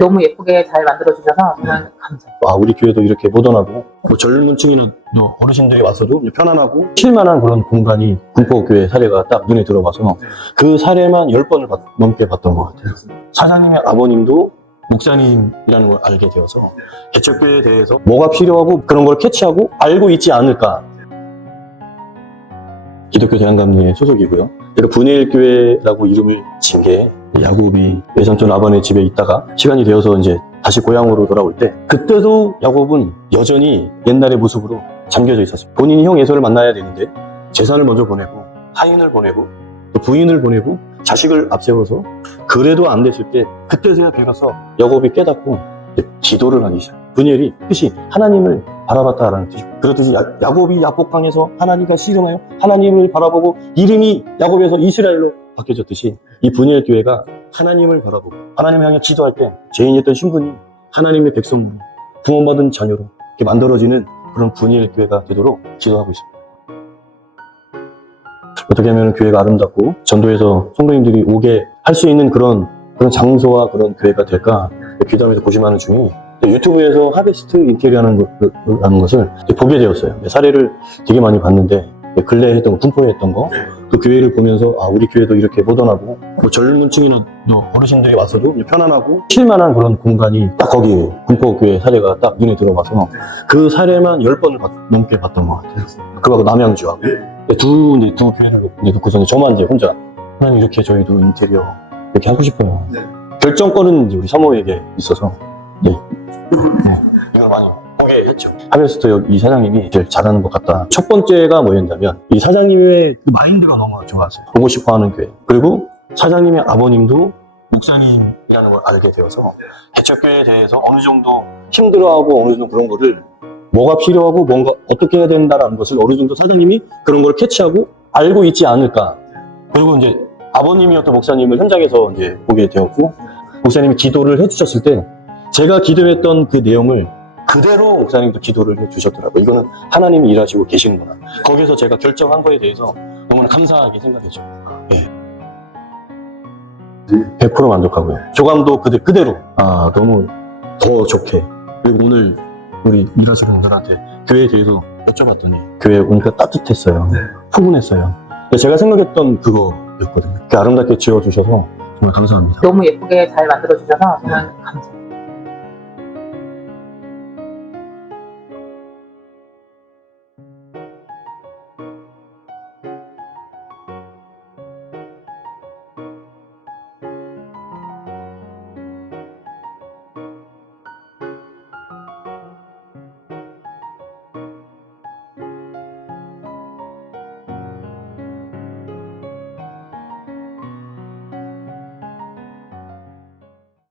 너무 예쁘게 잘 만들어 주셔서 정말 감사해요. 아, 우리 교회도 이렇게 모던하고 뭐 젊은 층이나 또 어르신들이 와서도 편안하고 쉴만한 그런 공간이 군포교회 사례가 딱 눈에 들어와서 그 사례만 10번을 넘게 봤던 것 같아요. 사장님의 아버님도 목사님이라는 걸 알게 되어서 개척교회에 대해서 뭐가 필요하고 그런 걸 캐치하고 알고 있지 않을까. 기독교 대한감리의 소속이고요. 그리고 분일교회라고 이름을 진 게 야곱이 외삼촌 아버의 집에 있다가 시간이 되어서 이제 다시 고향으로 돌아올 때 그때도 야곱은 여전히 옛날의 모습으로 잠겨져 있었어요. 본인이 형 예서를 만나야 되는데 재산을 먼저 보내고 하인을 보내고 또 부인을 보내고 자식을 앞세워서 그래도 안 됐을 때 그때서야 비로소 야곱이 깨닫고 기도를 하기 시작. 분열이 뜻이 하나님을 바라봤다라는 뜻이고 그렇듯이 야- 야곱이 야복강에서 하나님과 씨름하여 하나님을 바라보고 이름이 야곱에서 이스라엘로 바뀌어졌듯이 이 분열 교회가 하나님을 바라보고 하나님을 향해 기도할 때 죄인이었던 신분이 하나님의 백성으로 구원받은 자녀로 이렇게 만들어지는 그런 분열 교회가 되도록 기도하고 있습니다. 어떻게 하면 교회가 아름답고 전도에서 성도님들이 오게 할 수 있는 그런 그런 장소와 그런 교회가 될까 귀담에서 고심하는 중에 유튜브에서 하베스트 인테리어라는 것- 라는 것 을 보게 되었어요. 사례를 되게 많이 봤는데 근래에 했던 거, 분포에 했던 거, 그 교회를 보면서 아 우리 교회도 이렇게 모던하고 뭐 젊은 층이나 또 어르신들이 와서도 편안하고 쉴만한 그런 공간이 딱 거기 군포 교회 사례가 딱 눈에 들어와서 그 사례만 10번을 넘게 봤던 것 같아요. 그거하고 남양주하고 두, 이제 두 교회를 이제 저만 이제 혼자 하나님 이렇게 저희도 인테리어 이렇게 하고 싶어요. 결정권은 이제 우리 사모에게 있어서 네. 네. 이걸 많이 했죠. 하베스트 여기 이 사장님이 제일 잘하는 것 같다. 첫 번째가 뭐였냐면 이 사장님의 그 마인드가 너무 좋았어요. 보고 싶어 하는 교회. 그리고 사장님의 아버님도 목사님이라는 걸 알게 되어서 개척교회에 대해서 어느 정도 힘들어하고 어느 정도 그런 거를 뭐가 필요하고 뭔가 어떻게 해야 된다라는 것을 어느 정도 사장님이 그런 걸 캐치하고 알고 있지 않을까. 그리고 이제 아버님이었던 목사님을 현장에서 이제 보게 되었고 목사님이 기도를 해주셨을 때 제가 기도했던 그 내용을 그대로 목사님도 기도를 해 주셨더라고요. 이거는 하나님이 일하시고 계시는구나. 거기서 제가 결정한 거에 대해서 너무나 감사하게 생각했죠. 예. 100% 만족하고요. 조감도 그대, 그대로. 아, 너무 더 좋게. 그리고 오늘 우리 일하시는 분들한테 교회에 대해서 여쭤봤더니 교회 오니까 따뜻했어요. 푸근했어요. 근데 제가 생각했던 그거였거든요. 아름답게 지어주셔서 정말 감사합니다. 너무 예쁘게 잘 만들어주셔서 정말 감사해요.